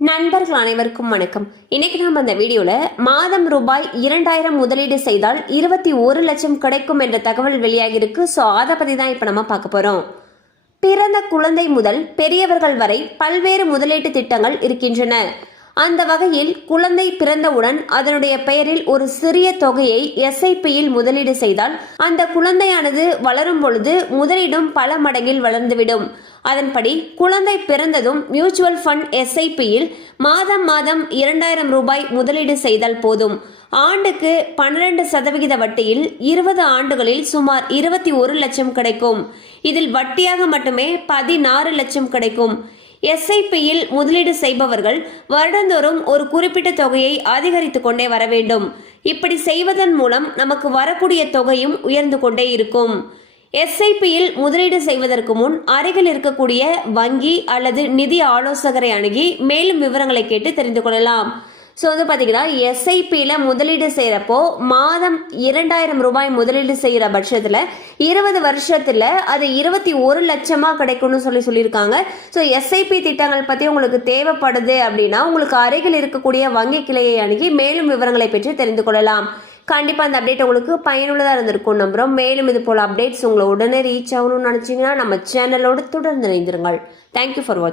நண்பர்கள் அனைவருக்கும் வணக்கம். இன்னைக்கு நாம் அந்த வீடியோல மாதம் ரூபாய் இரண்டாயிரம் முதலீடு செய்தால் இருபத்தி ஒரு லட்சம் கிடைக்கும் என்ற தகவல் வெளியாகிருக்கு ஸோ அதை பற்றி தான் இப்போ நம்ம பார்க்க போகிறோம் பிறந்த குழந்தை முதல் பெரியவர்கள் வரை பல்வேறு முதலீட்டு திட்டங்கள் இருக்கின்றன. அந்த வகையில் குழந்தை பிறந்தவுடன் அதனுடைய பெயரில் ஒரு சிறிய தொகையை எஸ்ஐபியில் முதலீடு செய்தால் அந்த குழந்தையானது வளரும் பொழுது முதலீடும் பல மடங்கில் வளர்ந்துவிடும். அதன்படி குழந்தை பிறந்ததும் மியூச்சுவல் ஃபண்ட் எஸ்ஐபியில் மாதம் மாதம் இரண்டாயிரம் ரூபாய் முதலீடு செய்தால் போதும். ஆண்டுக்கு பன்னிரண்டு சதவிகித வட்டியில் இருபது ஆண்டுகளில் சுமார் இருபத்தி ஒரு லட்சம் கிடைக்கும். இதில் வட்டியாக மட்டுமே பதினாறு லட்சம் கிடைக்கும். எஸ்ஐபியில் முதலீடு செய்பவர்கள் வருடந்தோறும் ஒரு குறிப்பிட்ட தொகையை அதிகரித்து கொண்டே வர வேண்டும். இப்படி செய்வதன் மூலம் நமக்கு வரக்கூடிய தொகையும் உயர்ந்து கொண்டே இருக்கும். எஸ்ஐபியில் முதலீடு செய்வதற்கு முன் அருகில் இருக்கக்கூடிய வங்கி அல்லது நிதி ஆலோசகரை அணுகி மேலும் விவரங்களை கேட்டு தெரிந்து கொள்ளலாம். ஸோ வந்து பார்த்தீங்கன்னா எஸ்ஐபியில் முதலீடு செய்கிறப்போ மாதம் இரண்டாயிரம் ரூபாய் முதலீடு செய்கிற பட்சத்தில் இருபது வருஷத்தில் அது இருபத்தி ஒரு லட்சமாக கிடைக்கும்னு சொல்லி சொல்லியிருக்காங்க. ஸோ எஸ்ஐபி திட்டங்கள் பற்றி உங்களுக்கு தேவைப்படுது அப்படின்னா உங்களுக்கு அருகில் இருக்கக்கூடிய வங்கி கிளையை அணுகி மேலும் விவரங்களை பற்றி தெரிந்து கொள்ளலாம். கண்டிப்பாக அந்த அப்டேட் உங்களுக்கு பயனுள்ளதாக இருந்திருக்கும் நம்புகிறோம் மேலும் இது போல் அப்டேட்ஸ் உங்களை உடனே ரீச் ஆகணும்னு நினச்சிங்கன்னா நம்ம சேனலோடு தொடர்ந்து இணைந்திருங்கள். தேங்க்யூ ஃபார் வாட்சிங்